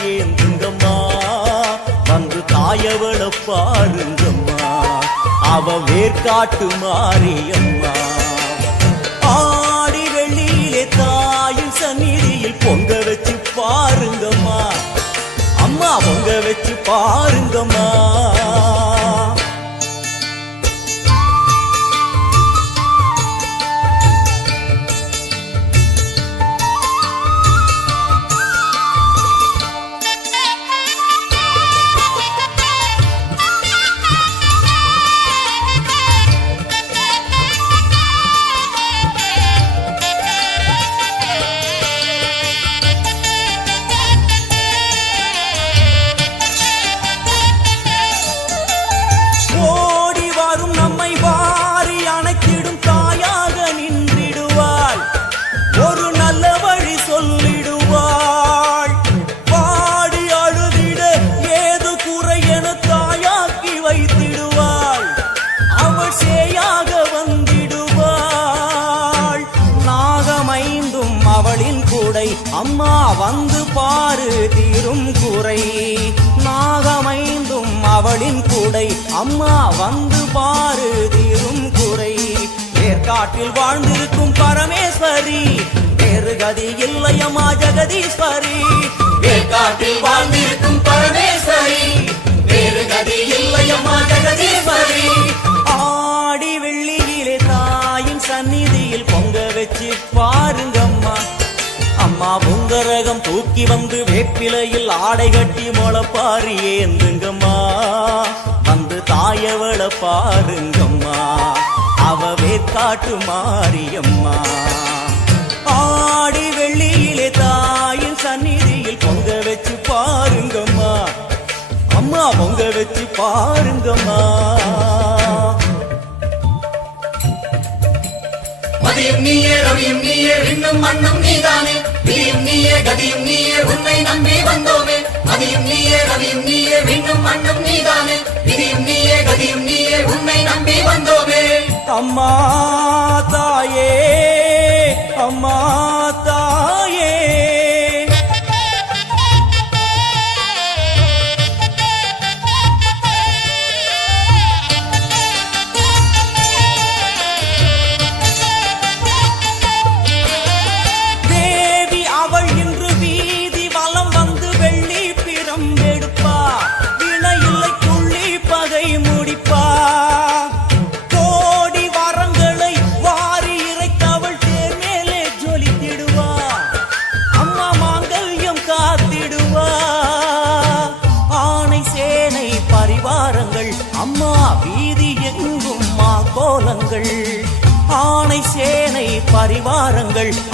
ஏந்துங்கம்மா வந்து தாயவள பாருங்கம்மா. அவ வேர்காட்டு மாரியம்மா. ஆடி வெள்ளியிலே தாயின் சந்நிதியில் பொங்க வச்சு பாருங்கம்மா. அம்மா பொங்க வச்சு பாருங்கம்மா. வேர்காட்டில் வாழ்ந்திருக்கும் பரமேஸ்வரி வேறு கதி இல்லையம்மா ஜெகதீஸ்வரி. வேர்காட்டில் வாழ்ந்திருக்கும் பரமேஸ்வரி வேறு கதி இல்லையம்மா ஜெகதீஸ்வரி. ஆடி வெள்ளியிலே தாயின் சந்நிதியில் பொங்க வச்சு பாருங்கம்மா அம்மா உங்கரகம் தூக்கி வந்து வேப்பிலையில் ஆடை கட்டி முளப்பாரி ஏந்துங்கம்மா. வந்து தாயவளை பாருங்கம்மா. அவவே காட்டு மாரியம்மா. ஆடி வெள்ளியிலே தாயின் சந்நிதியில் பொங்க வச்சு பாருங்கம்மா. அம்மா பொங்க வச்சு பாருங்கம்மா. மதியும் நீயே ரவியும் நீயே விண்ணும் மண்ணும் நீதானே. விதியும் நீயே கதியும் நீயே உன்னை நம்பி வந்தோமே. மதியும் நீயே ரவியும் நீயே விண்ணும் மண்ணும் நீதானே. விதியும் நீயே கதியும் நீயே உன்னை நம்பி வந்தோமே. அம்மா தாயே அம்மா தாயே.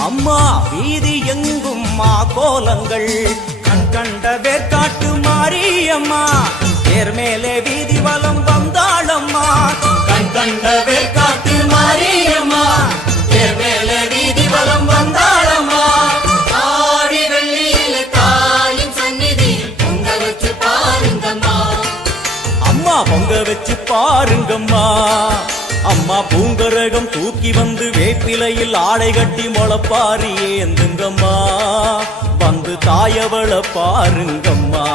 அம்மா வீதி எங்கும் மா கோலங்கள். கண் கண்ட வேற்காட்டு மாரியம்மா தேர் மேலே வீதி வலம் வந்தாளம்மா. கண் கண்ட வேற்காட்டு மாரியம்மா தேர் மேல வீதி வலம் வந்தாளம்மா. ஆடி வெள்ளியில தாயின் சந்நிதி பொங்க வச்சு பாருங்கம்மா. அம்மா பொங்க வச்சு பாருங்கம்மா. அம்மா பூங்கரகம் தூக்கி வந்து வேப்பிலையில் ஆடை கட்டி முளப்பாரி ஏந்துங்கம்மா. வந்து தாயவள பாருங்கம்மா.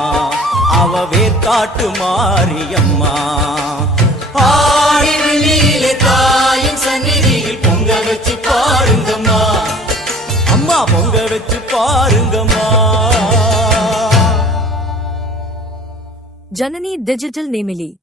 அவ வேற்காட்டு மாரியம்மா. தாயின் சந்நிதியில் பொங்க வச்சு பாருங்கம்மா. அம்மா பொங்க வச்சு பாருங்கம்மா. ஜனனி டிஜிட்டல் நேமிலி.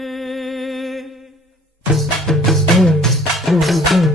Música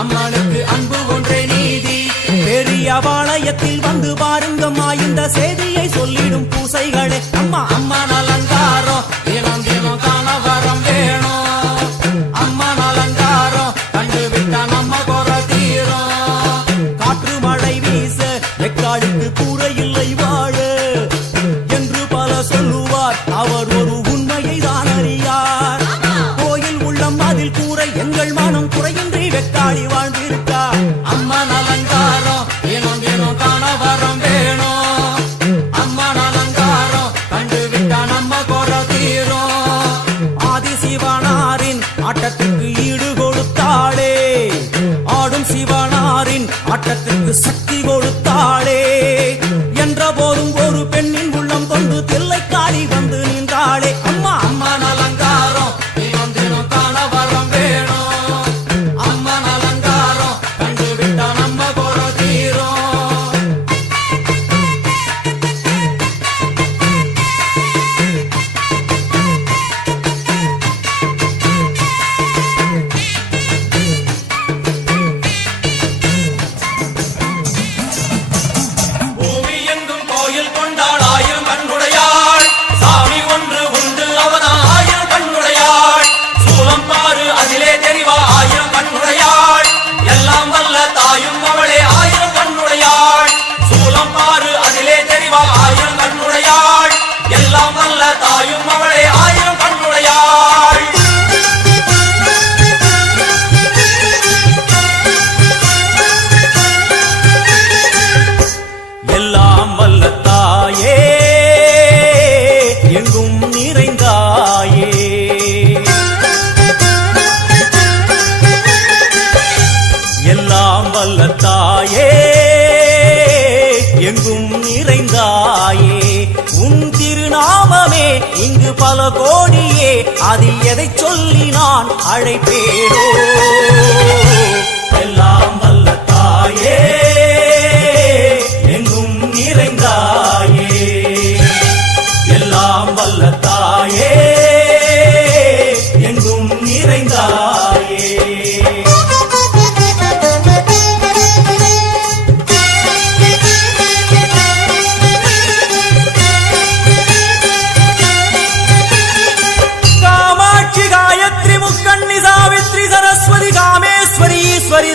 அம்மாளுக்கு அன்பு ஒன்றே நீதி. பெரிய வாளையத்தில் வந்து பாருங்கம்மா இந்த செய்தியை சொல்லிடும் பூசைகளே. அம்மா அம்மா ஆட்டத்திற்கு ஈடு கொடுத்தாளே. ஆடும் சிவனாரின் ஆட்டத்திற்கு சக்தி கொடுத்தாளே. என்ற போதும் ஒரு பெண்ணின் பல கோடியே அதில் எதை சொல்லி நான் அழைப்பேனோ? எல்லாம் வல்ல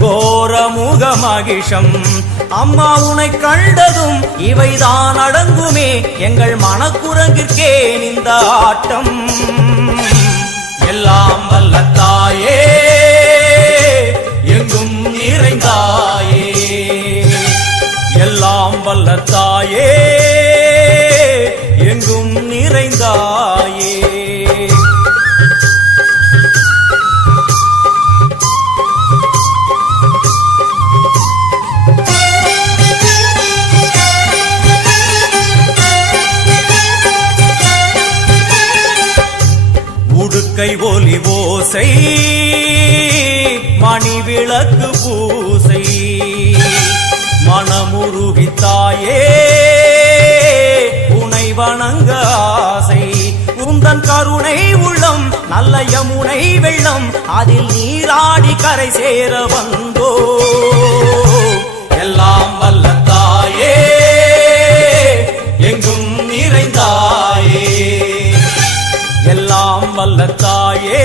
கோரமுக மகிஷம் அம்மா உனை கண்டதும் இவைதான் அடங்குமே. எங்கள் மனக்குரங்கிற்கே இந்த ஆட்டம். எல்லாம் வல்லத்தான் தன் கருணை உள்ளம் நல்ல யமுனை வெள்ளம் அதில் நீராடி கரை சேர வந்தோ. எல்லாம் வல்ல தாயே எங்கும் நிறைந்தாயே. எல்லாம் வல்ல தாயே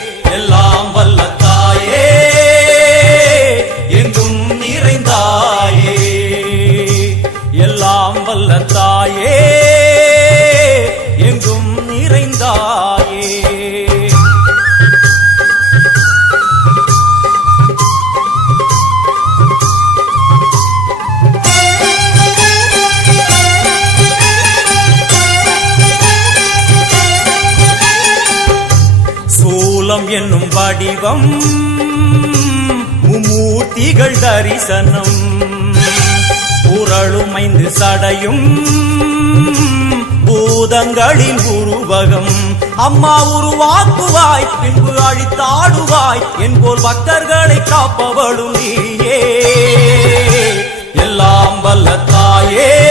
தரிசனம். புரளுமைந்து சடையும் பூதங்களின் உருவகம். அம்மா உருவாக்குவாய் பின்பு அழித்தாடுவாய் என்போல் பக்தர்களை காப்பவளும் நீயே. எல்லாம் வல்ல தாயே.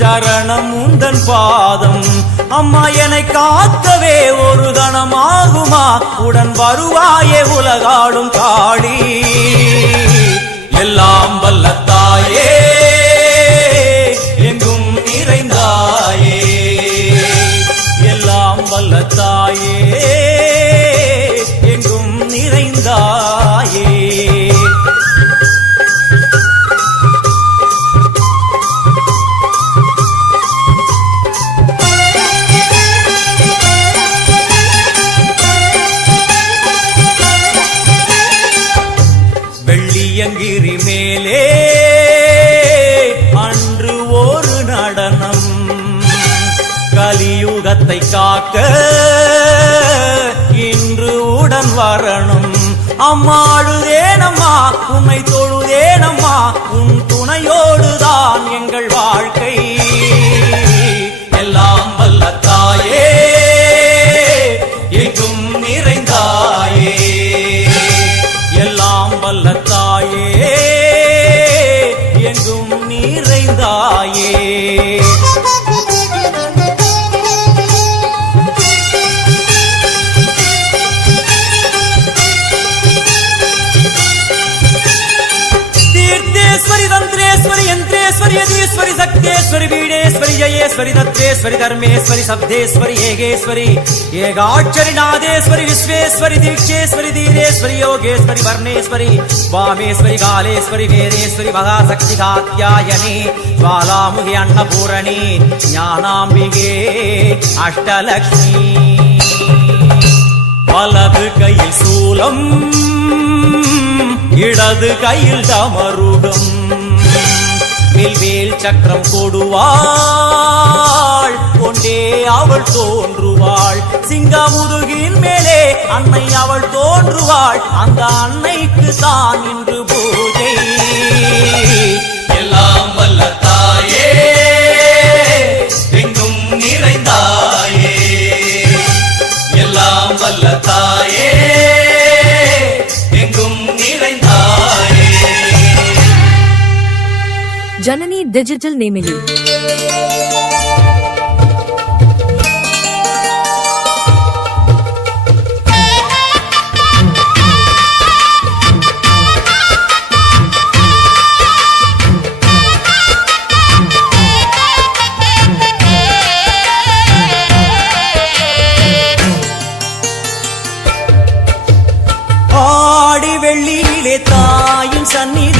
சரணம் உந்தன் பாதம். அம்மா என்னை காக்கவே ஒரு கணமாகுமா? உடன் வருவாயே உலகாடும் காளி எல்லாம் வல்லத்தாயே எங்கும் நிறைந்தாயே. எல்லாம் வல்லத்தாய் யதீஸ்வரி சக்தேஸ்வரி பீடேஸ்வரி ஜயேஸ்வரி தத்ரேஸ்வரி தர்மேஸ்வரி சப்தேஸ்வரி ஏகேஸ்வரி ஏகாட்சரி நாதேஸ்வரி விஸ்வேஸ்வரி தீட்சேஸ்வரி தீரேஸ்வரி யோகேஸ்வரி வர்ணேஸ்வரி வாமேஸ்வரி காலேஸ்வரி வேதேஸ்வரி மகாசக்தி காத்தியாயனி பாலாமுகி அன்னபூரணி ஞானாம்பிகே அஷ்டலக்ஷ்மி. வலது கையில் சூலம் இடது கையில் தமருகம். வேல் சக்கரம் கொடுவாள் கொண்டே அவள் தோன்றுவாள். சிங்கமுதுகின் மேலே அன்னை அவள் தோன்றுவாள். அந்த அன்னைக்கு தான் இன்று பூஜை. எல்லாம் வல்ல தாயே எங்கும் நிறைந்தாயே. எல்லாம் வல்ல தாயே ஜனனி டிஜிட்டல் நேமினி ஆடி வெள்ளியிலே தாயின் சந்நிதி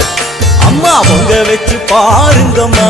பொங்க வச்சு பாருங்கம்மா.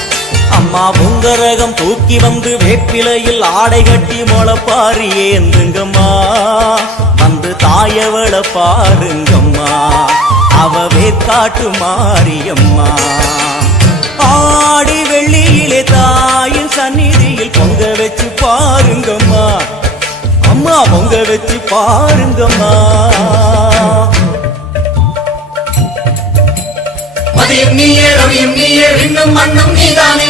அம்மா பொங்கரகம் தூக்கி வந்து வேப்பிலையில் ஆடை கட்டி முளப்பாரி ஏந்துங்கம்மா வந்து தாயவள பாருங்கம்மா. அவ வேற்காட்டு மாரியம்மா. ஆடி வெள்ளியிலே தாயின் சந்நிதியில் பொங்க வச்சு பாருங்கம்மா. அம்மா பொங்க வச்சு பாருங்கம்மா. மதியம் நீயே ரவியும் நீயே விண்ணும் மண்ணும் நீதானே.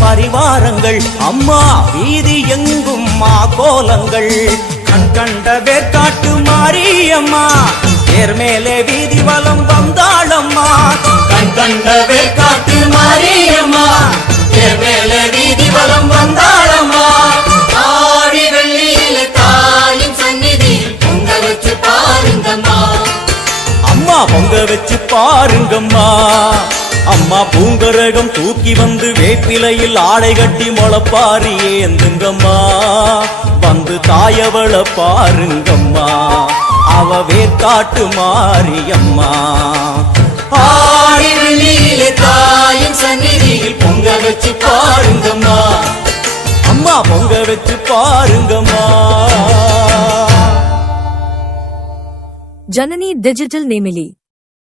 பரிவாரங்கள். அம்மா வீதி எங்கும் மா கோலங்கள். கண் கண்ட வேற்காட்டு மாரியம்மா. தேர் மேலே வீதி வலம் வந்தாளம்மா. கண் கண்ட வேற்காட்டு மாரியம்மா. தேர் மேலே வீதி வலம் வந்தாளம்மா. ஆடி வெள்ளியில தாயின் சந்நிதி பொங்க வச்சு பாருங்கம்மா. அம்மா பொங்க வச்சு பாருங்கம்மா. அம்மா பூங்கரகம் தூக்கி வந்து வேப்பிலையில் ஆடை கட்டி முளப்பாரி ஏந்துங்கம்மா வந்து தாயவள பாருங்கம்மா. அவ வேர்க்காட்டு மாரியம்மா. தாயின் சந்நிதியில் பொங்க வச்சு பாருங்கம்மா. அம்மா பொங்க வச்சு பாருங்கம்மா. ஜனனி டிஜிட்டல் நேமிலி.